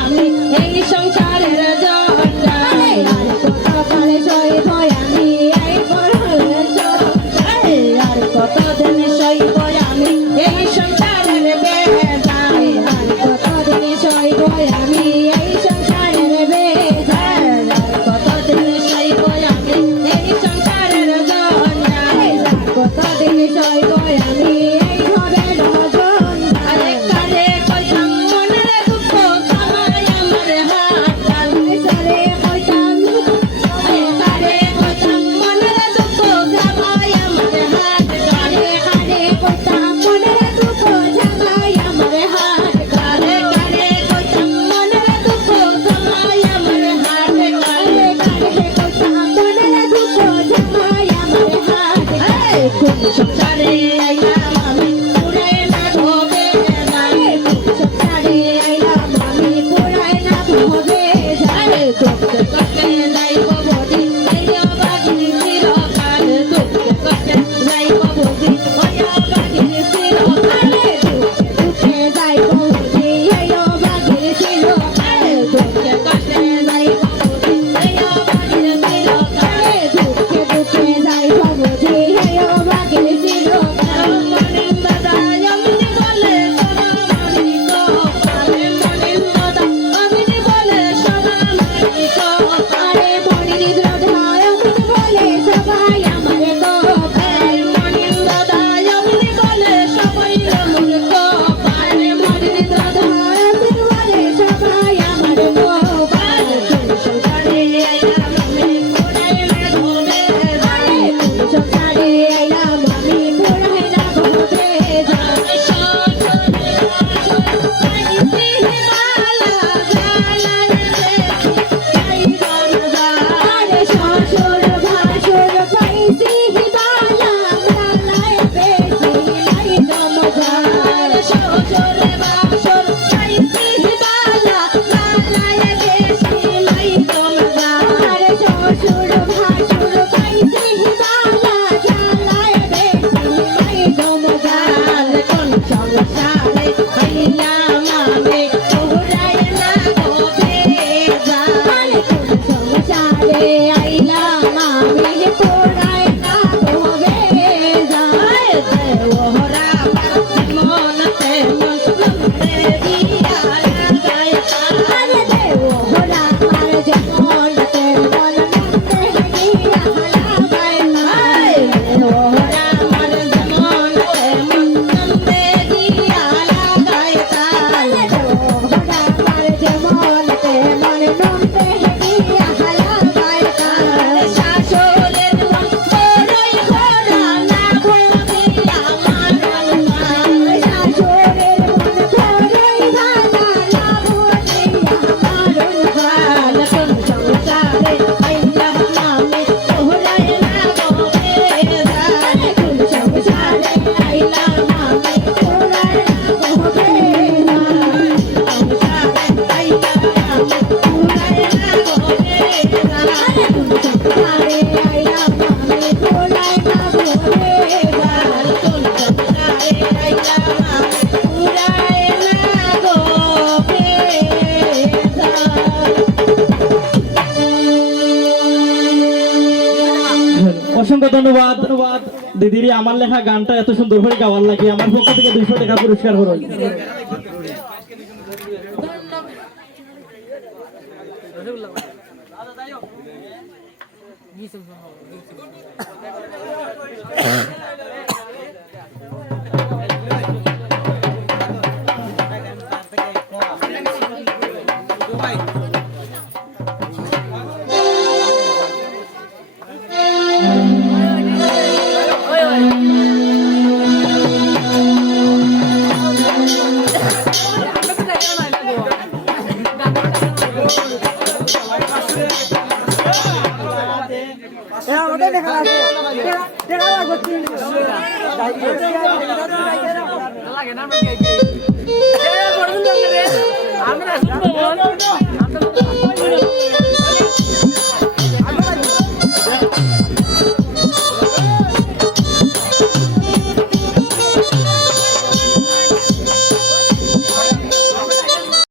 আমি এই সংসারের জঞ্জালে আর কতকাল সইব আমি এই পরহের জঞ্জালে আর কতদিন সইব আমি এই সংসারের বেজায় আর কতদিন সইব আমি এই সংসারের বেজায় আর কতদিন সইব আমি এই সংসারের জঞ্জালে আর কতদিন সইব আমি এই ঘরের জঞ্জালে কারে কইতাম মনের দুঃখ কামাই আমার হাত কালে কইতাম কারে কইতাম মনের দুঃখ কামাই আমার হাত কারে কইতাম মনের দুঃখ কামাই আমার হাত কারে কইতাম মনের দুঃখ কামাই আমার হাত কারে কইতাম মনের দুঃখ কামাই আমার হাত কোন সংসারে আইলাম আমি পুরাই না হবে যায় কোন সংসারে আইলাম আমি পুরাই না হবে যায় তোকে কষ্টে যাইব বদি আইয়া বাগিন চিরকাল তোকে কষ্টে যাইব বদি আইয়া বাগিন চিরকাল তোকে যাইব বদি আইয়া বাগিন চিরকাল তোকে কষ্টে যাইব বদি আইয়া বাগিন চিরকাল তোকে যাইব বদি আইয়া বাগিন চিরকাল মনিন দাদা আমি বলে সবা মানি তো আরে মনিন দাদা আমি বলে সবা মানি তো আরে মনিন দাদা আমি বলে সবাই আমারে তো আরে মনিন দাদা আমি বলে সবাই আমারে তো আরে মনিন দাদা আমি বলে সবাই আমারে তো আরে সংসারে আইলাম আমি পুরাই না হবে আরে সংসারে আইলাম আমি পুরাই না হবে যায় সংসারে আইছি হিমালা জালার দেখি আরে শ্বশুর ভাসুর পাইছি হিমালা জালায় বেশি নাই জমজা আরে শ্বশুর ভাসুর পাইছি হিমালা জালায় বেশি নাই জমজা আরে শ্বশুর ভাসুর পাইছি হিমালা জালায় বেশি নাই জমজা কোন সংসারে আইলাম আমি পুরাই না হবে যায় কোন সংসারে আইলাম আমি পুরাই না হবে যায় দেওহরা মন তেমন নন্দে দিয়া লাগায় আরে দেওহরা মার যেমন তেমন নন্দে দিয়া লাগায় দেওহরা মার যেমন তেমন নন্দে দিয়া লাগায় আরে দেওহরা মার যেমন তেমন নন্দে দিয়া লাগায় শাশুড়ের মন বড়ই খরা না ভবিয়া মারল শাশুড়ের মন বড়ই ভালা না ভবিয়া মারল কোন সংসারে আইলাম আমি পুরাই না হবে যায় কোন সংসারে আইলাম আমি পুরাই না হবে সংসারে আইলাম আমি পুরাই না হবে যায় কোন সংসারে আইলাম আমি পুরাই না হবে যায় কোন সংসারে আইলাম আমি পুরাই না হবে অসংখ্য ধন্যবাদ দিদিরি আমার লেখা গানটা এত সুন্দর করে গাওয়ার লাগে আমার পক্ষ থেকে 200 টাকা পুরস্কার হলো দেখা লাগবে